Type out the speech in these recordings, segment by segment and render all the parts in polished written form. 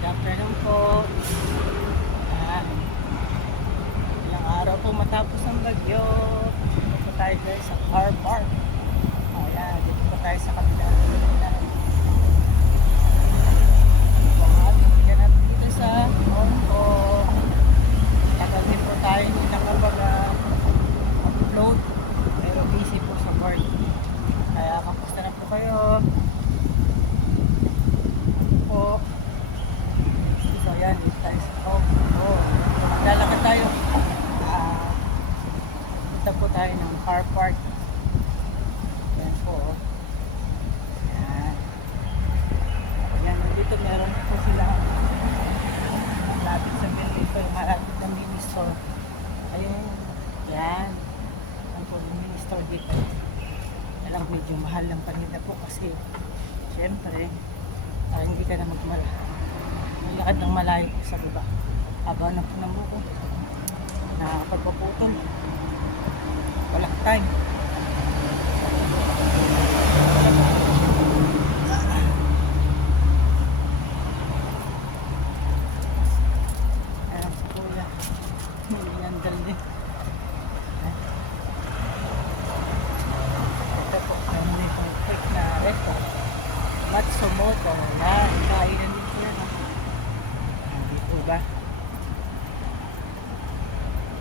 Good afternoon po. Ayan. Ilang araw po matapos ang bagyo. Dito po tayo guys sa car park. Ayan, dito po tayo sa kabila. Ayan. Ito ang ating ganap dito sa Hong Kong. Tagal din po tayo hindi nakapag-upload. Pero busy po sa work. Kaya kapusta na po kayo. Po. So yan, dito tayo sa Hong Kong. Lalakad tayo. Punta po tayo ng car park. Yan po. Yan. Yan, dito meron po sila malapit sa building, malapit na mini store. Ayun. Yan. Yan po yung mini store dito. Alam, medyo mahal lang paninda po kasi syempre hindi ka na maglakad ng malayo po sa baba. Haba na po ng buko na pagpaputol. Walang time. Ayan si kuya. Nandal din. Ito po, may perfect na reto. Matsumoto. Yan, kainan din sila. Dito ba?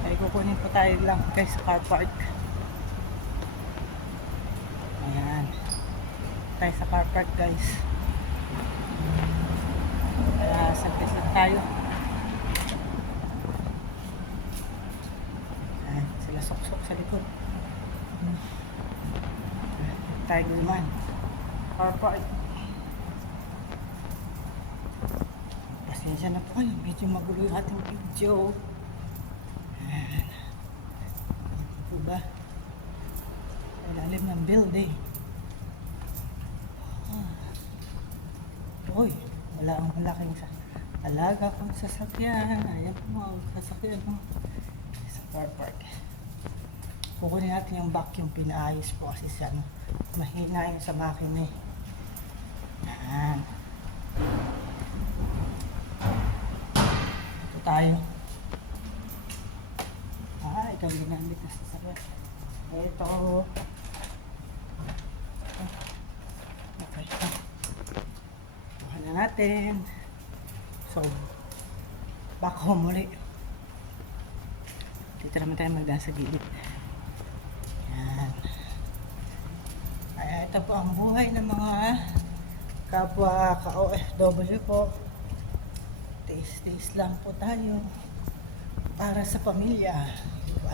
Ay, kukunin po tayo lang guys sa car park. Ayan. Tayo sa car park guys. Kaya saglit lang tayo. Ayan, sila sok-sok sa likod. Tayo naman. Car park. Pasensya na po kayo. Medyo magulo yung ating video. Ayan. Ito ba? Ilalim ng building. Uy, wala ang malaking alaga kong sasakyan. Ayan po mga sasakyan mo sa car park. Kukunin natin yung vacuum, pinaayos po kasi siya mahina yung sa makina eh. Ayan. Ito tayo. Ikaw ginamit na sasakyan. Ito. Okay. Buka na natin. So, back home ulit. Dito naman tayo magdaan sa gilid. Yan. Kaya ito po ang buhay ng mga kapwa ka-OFW po. Taste lang po tayo para sa pamilya. Diba?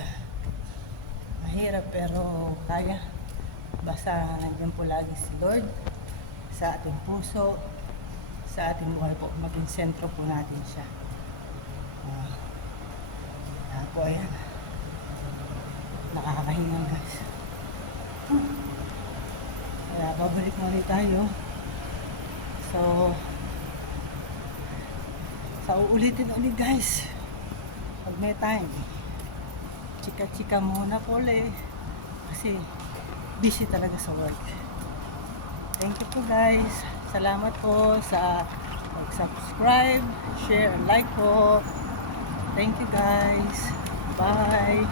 Mahirap pero kaya. Basta nandiyan po lagi si Lord sa ating puso, sa ating buhay po. Maging sentro po natin siya. Po ayan. Nakakahinga guys. Kaya babalik muli tayo. So uulitin ulit guys. Pag may time. Chika-chika muna po ulit. Kasi busy talaga sa work. Thank you po guys. Salamat po sa mag-subscribe, share, and like po. Thank you guys. Bye.